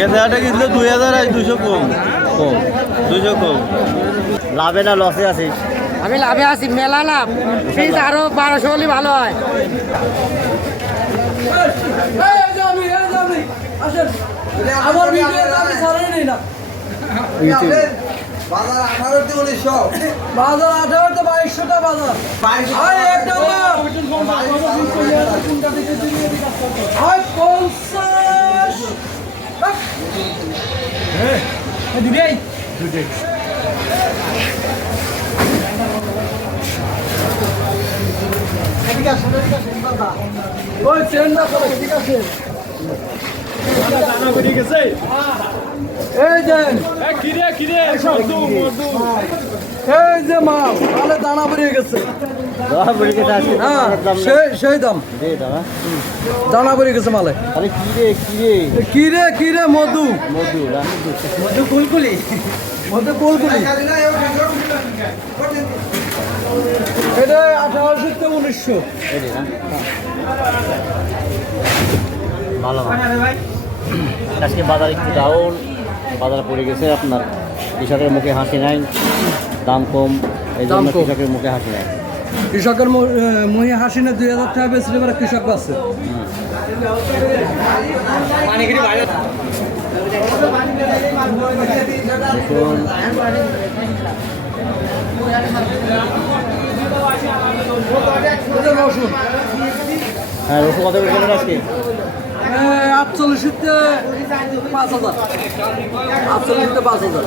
হাটে গেছিল দুই হাজার আজ দুশো কম। কম দুশো কম। লাভে না লসে আছিস আমি লাভে আছি মেলা লাভ। প্লিজ আরও বারোশো হলে ভালো হয়। আমার ভিডিও আমি ছাড়াই না। বাজার আঠারোতে উনিশশো। বাজার আঠারোটা বাইশশোটা বাজার। দিদি ওই ট্রেনটা করে ঠিক আছে এই দেন এই যে মাল তাহলে দানা বেরিয়ে গেছে। হ্যাঁ সেই সেই দাম। দানা। বেরিয়ে গেছে মালে। আরে কি রে কি রে কিরে কিরে মধু? মধু মধু কুলকুলি। মধু কুলকুলি। এটা আঠারোশো থেকে উনিশশো। এই রে ভালো ভালো আজকে বাজার একটু ডাউন বাজার পড়ে গেছে আপনার। কৃষকের মুখে হাসি নাই। দাম কম এই জন্য কৃষকের মুখে হাসি নাই। কৃষকের মু- হাসি না দুই হাজার টাকা বেশি এবার কৃষক পাচ্ছে হ্যাঁ রসুন কত করে দেবেন আজকে আটচল্লিশতে পাঁচ হাজার আটচল্লিশতে পাঁচ হাজার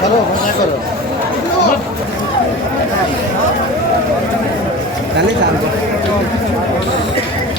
ভালো ভালো পাঁচ হাজার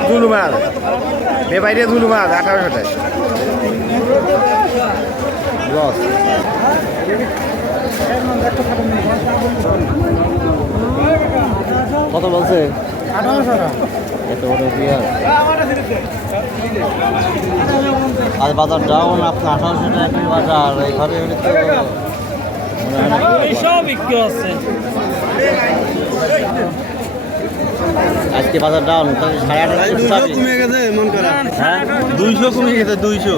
আঠারোশো মাছ বেপাইরে দুলু মাছ আঠারোশোটায় লস কত বলছে আজ বাজার ডাউন আপনার আঠারোশো টাকা বাজার, এইভাবে আজকে বাজার ডাউন সাড়ে আঠারোশো দুইশো পাবি। কমে গেছে মন করা। হ্যাঁ দুইশো কমে গেছে দুইশো।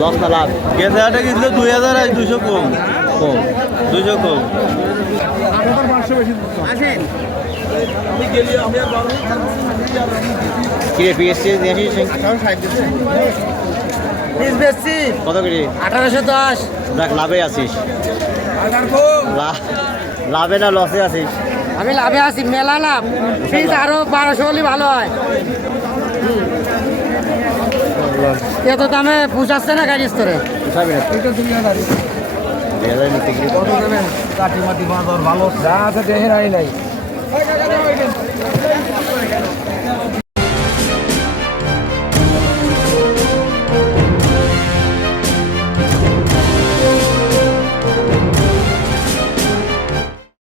লস না লাভ? গেছে গেছিল দুই হাজার দুশো কম। কম। দুশো কম। কিরে পিএসসি নিয়ে আসিস কত করে? আঠারোশো দশ। দেখ লাভে আছিস। লাভে না লসে আছিস আমি লাভে আছি মেলা লাভ। প্লিজ আরও বারোশো হলে ভালো হয়। এত দামে পুষাচ্ছে না গাড়ি স্তরে? ভালো যা আছে দেহের আই নাই।